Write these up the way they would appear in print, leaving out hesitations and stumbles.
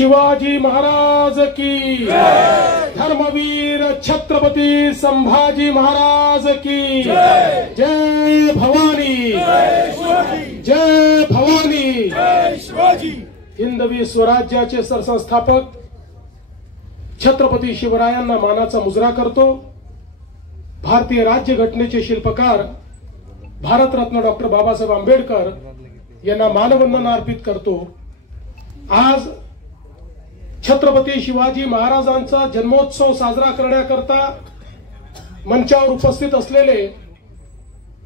शिवाजी महाराज की धर्मवीर छत्रपती संभाजी महाराज की जय भवानी, जय भवानी। हिंदवी स्वराज्याचे सरसंस्थापक छत्रपती शिवरायांना मानाचा मुजरा करतो। भारतीय राज्यघटनेचे शिल्पकार भारतरत्न डॉक्टर बाबासाहेब आंबेडकर यांना मानवंदना अर्पित करतो। आज छत्रपती शिवाजी महाराजांचा जन्मोत्सव साजरा करण्याकरता मंचावर उपस्थित असलेले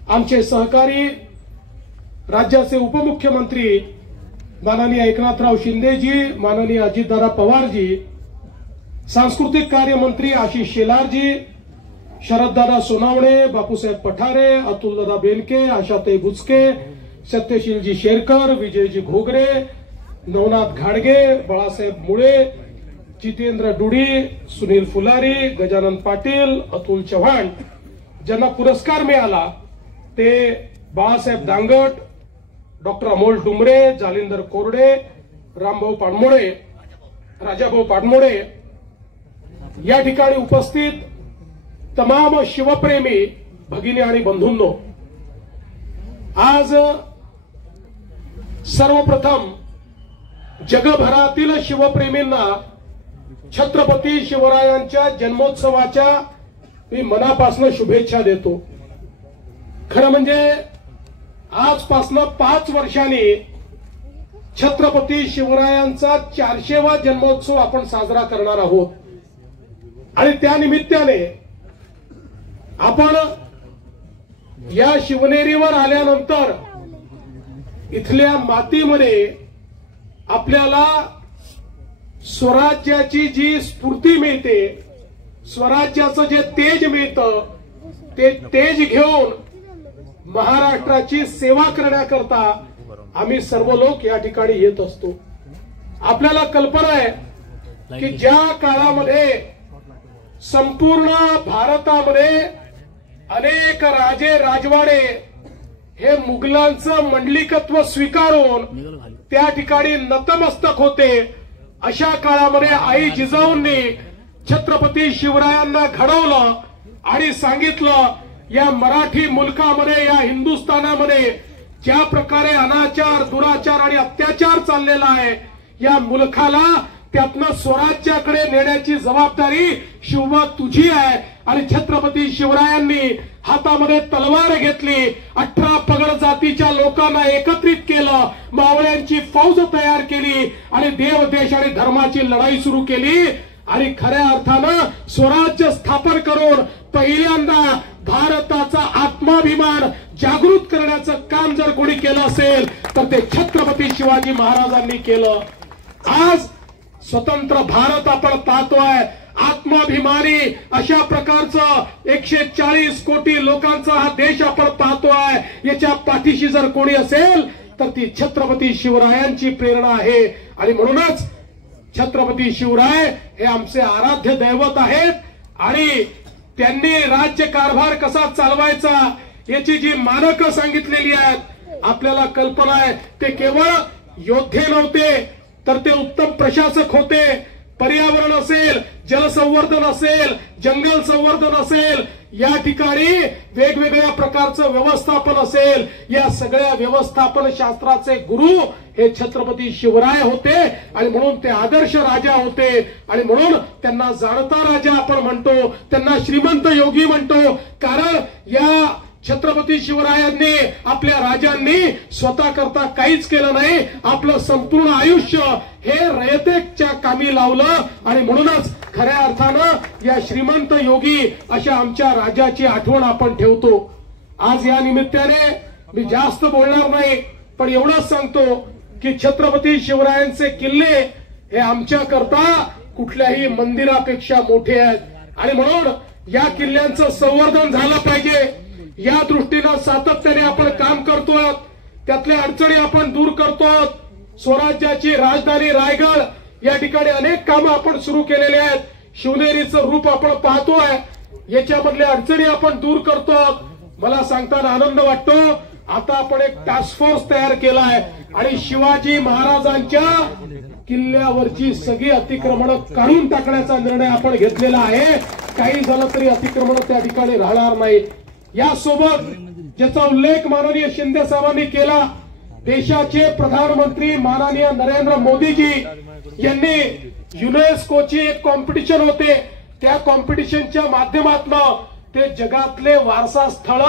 आमचे सहकारी राज्याचे उपमुख्यमंत्री माननीय एकनाथराव शिंदेजी, माननीय अजितदादा पवारजी, सांस्कृतिक कार्य मंत्री आशिष शेलारजी, शरददादा सोनावणे, बापूसाहेब पठारे, अतुलदादा बेनके, आशाताई बुचके, सत्यशीलजी शेरकर, विजयजी घोगरे, नवनाथ घाडगे, बाळासाहेब मुळे, जितेंद्र डुडी, सुनील फुलारी, गजानन पाटील, अतुल चव्हाण, ज्यांना पुरस्कार मिळाला ते बाळासाहेब दांगट, डॉक्टर अमोल डुमरे, जालिंदर कोरडे, रामभाऊ पाडमोडे, राजाभाऊ पाडमोडे, या ठिकाणी उपस्थित तमाम शिवप्रेमी भगिनी आणि बंधूंनो, आज सर्वप्रथम जगभरातील शिवप्रेमींना छत्रपती शिवरायांच्या जन्मोत्सवाच्या मी मनापासून शुभेच्छा देतो। खरं म्हणजे आजपासून 5 वर्षांनी छत्रपती शिवरायांचा 400वा जन्मोत्सव आपण साजरा करणार आहोत आणि त्या निमित्ताने आपण या शिवनेरीवर आल्यानंतर इथल्या मातीमध्ये आपल्याला स्वराज्याची जी स्फूर्ती मिळते, स्वराज्याचं जे तेज मिळतं, ते तेज घेऊन महाराष्ट्राची सेवा करण्याकरता आम्ही सर्व लोक या ठिकाणी येत असतो। आपल्याला कल्पना आहे की ज्या काळामध्ये संपूर्ण भारतामध्ये अनेक राजे राजवाडे हे मुघलांचं मंडलिकत्व स्वीकारून त्या ठिकाणी नतमस्तक होते, अशा काळामध्ये आई जिजाऊंनी छत्रपती शिवरायांना घडवलं आणि सांगितलं या मराठी मुलकामध्ये, या हिंदुस्थानामध्ये ज्या प्रकारे अनाचार, दुराचार आणि अत्याचार चाललेला आहे, या मुलखाला त्यातनं स्वराज्याकडे नेण्याची जबाबदारी शिवबा तुझी आहे। आणि छत्रपती शिवरायांनी हातामध्ये तलवार घेतली, 18 पगड जातीच्या लोकांना एकत्रित केलं, मावळ्यांची फौज तयार केली आणि देव, देश आणि धर्माची लढाई सुरू केली आणि खऱ्या अर्थानं स्वराज्य स्थापन करून पहिल्यांदा भारताचा आत्माभिमान जागृत करण्याचं काम जर कोणी केलं असेल तर ते छत्रपती शिवाजी महाराजांनी केलं। आज स्वतंत्र भारत आपण पाहतोय, आत्माभिमानी अशा प्रकारचं 140 कोटी लोकांचा हा देश आपण पाहतोय। याच्या पाठीशी जर कोणी असेल तर ती छत्रपती शिवरायांची प्रेरणा आहे आणि म्हणूनच छत्रपती शिवराय हे आमचे आराध्य दैवत आहेत आणि त्यांनी राज्य कारभार कसा चालवायचा याची जी मानकं सांगितलेली आहेत, आपल्याला कल्पना आहे ते केवळ योद्धे नव्हते तर ते उत्तम प्रशासक होते। पर्यावरण असेल, जलसंवर्धन असेल, जंगल संवर्धन असेल, या ठिकाणी वेगवेगळ्या प्रकारचं व्यवस्थापन असेल, या सगळ्या व्यवस्थापन शास्त्राचे गुरु हे छत्रपती शिवराय होते आणि म्हणून ते आदर्श राजा होते आणि म्हणून त्यांना जाणता राजा आपण म्हणतो, त्यांना श्रीमंत योगी म्हणतो, कारण या छत्रपती शिवरायांनी, आपल्या राजांनी स्वतः करता काहीच केलं नाही, आपलं संपूर्ण आयुष्य हे रयतेच्या कामी लावलं आणि म्हणूनच खऱ्या अर्थानं या श्रीमंत योगी अशा आमच्या राजाची आठवण आपण ठेवतो। आज या निमित्ताने मी जास्त बोलणार नाही, पण एवढंच सांगतो की छत्रपती शिवरायांचे किल्ले हे आमच्या करता कुठल्याही मंदिरापेक्षा मोठे आहेत आणि म्हणून या किल्ल्यांचं संवर्धन झालं पाहिजे। या दृष्टीनं सातत्याने आपण काम करतोय, त्यातल्या अडचणी आपण दूर करतोय। स्वराज्याची राजधानी रायगड या ठिकाणी अनेक कामं आपण सुरू केलेली आहेत, शिवनेरीचं रूप आपण पाहतोय, याच्यामधल्या अडचणी आपण दूर करतोय। मला सांगताना आनंद वाटतो, आता आपण एक टास्क फोर्स तयार केला आहे आणि शिवाजी महाराजांच्या किल्ल्यावरची सगळी अतिक्रमणं काढून टाकण्याचा निर्णय आपण घेतलेला आहे. काही झालं तरी अतिक्रमणं त्या ठिकाणी राहणार नाही. यासोबत ज्याचा उल्लेख माननीय शिंदे साहेबांनी केला, देशाचे प्रधानमंत्री माननीय नरेंद्र मोदीजी यांनी युनेस्कोची एक कॉम्पिटिशन होते, त्या कॉम्पिटिशनच्या माध्यमातून ते जगातले वारसा स्थळ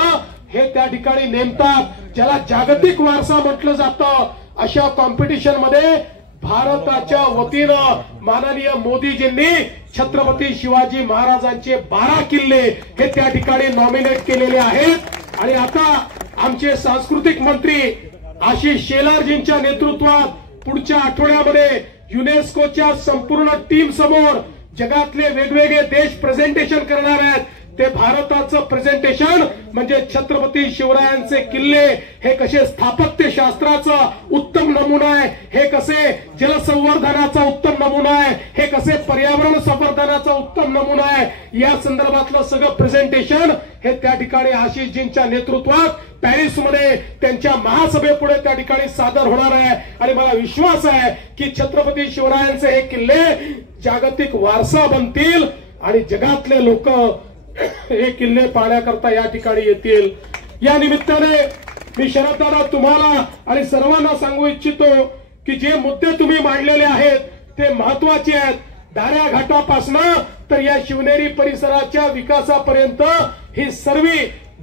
हे त्या ठिकाणी नेमतात, ज्याला जागतिक वारसा म्हटलं जातं. अशा कॉम्पिटिशन मध्ये भारताच्या वतीनं माननीय मोदीजींनी छत्रपती शिवाजी महाराजांचे 12 किल्ले हे त्या ठिकाणी नॉमिनेट केलेले आहेत. आणि आता आमचे सांस्कृतिक मंत्री आशिष शेलारजींच्या नेतृत्वात पुढच्या आठवड्यामध्ये युनेस्कोच्या संपूर्ण टीम समोर जगातले वेगवेगळे देश प्रेझेंटेशन करणार आहेत. ते भारताचं प्रेझेंटेशन म्हणजे छत्रपती शिवरायांचे किल्ले हे कसे स्थापत्य शास्त्राचा उत्तम नमुना आहे, हे कसे जलसंवर्धनाचा उत्तम नमुना आहे, हे कसे पर्यावरण संवर्धनाचा उत्तम नमुना आहे, या संदर्भातलं सगळं प्रेझेंटेशन हे त्या ठिकाणी आशिषजींच्या नेतृत्वात पॅरिसमध्ये त्यांच्या महासभेपुढे त्या ठिकाणी सादर होणार आहे. आणि मला विश्वास आहे की छत्रपती शिवरायांचे हे किल्ले जागतिक वारसा बनतील आणि जगातले लोक हे किल्ले पाहण्याकरता या ठिकाणी येतील. या निमित्ताने मी शरदादा तुम्हाला आणि सर्वांना सांगू इच्छितो की जे मुद्दे तुम्ही मांडलेले आहेत ते महत्वाचे आहेत. दाऱ्या घाटापासून तर या शिवनेरी परिसराच्या विकासापर्यंत ही सर्व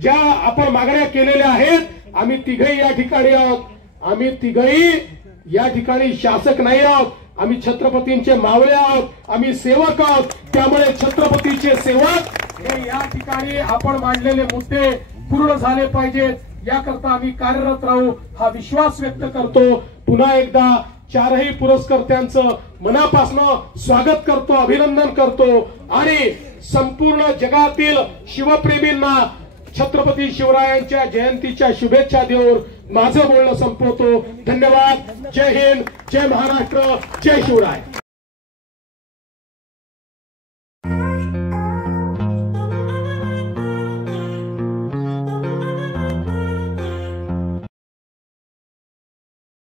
ज्या आपण मागण्या केलेल्या आहेत, आम्ही तिघही या ठिकाणी आहोत. आम्ही तिघही या ठिकाणी शासक नाही आहोत, आम्ही छत्रपतींचे मावळे आहोत, आम्ही सेवक आहोत. त्यामुळे छत्रपतीचे सेवक हे या ठिकाणी आपण मांडलेले मुद्दे पूर्ण झाले पाहिजेत, याकरता आम्ही कार्यरत राहू हा विश्वास व्यक्त करतो. पुन्हा एकदा चारही पुरस्कर्त्यांचं मनापासून स्वागत करतो, अभिनंदन करतो आणि संपूर्ण जगातील शिवप्रेमींना छत्रपती शिवरायांच्या जयंतीच्या शुभेच्छा देऊन माझं बोलणं संपवतो. धन्यवाद. जय हिंद, जय महाराष्ट्र, जय शिवराय.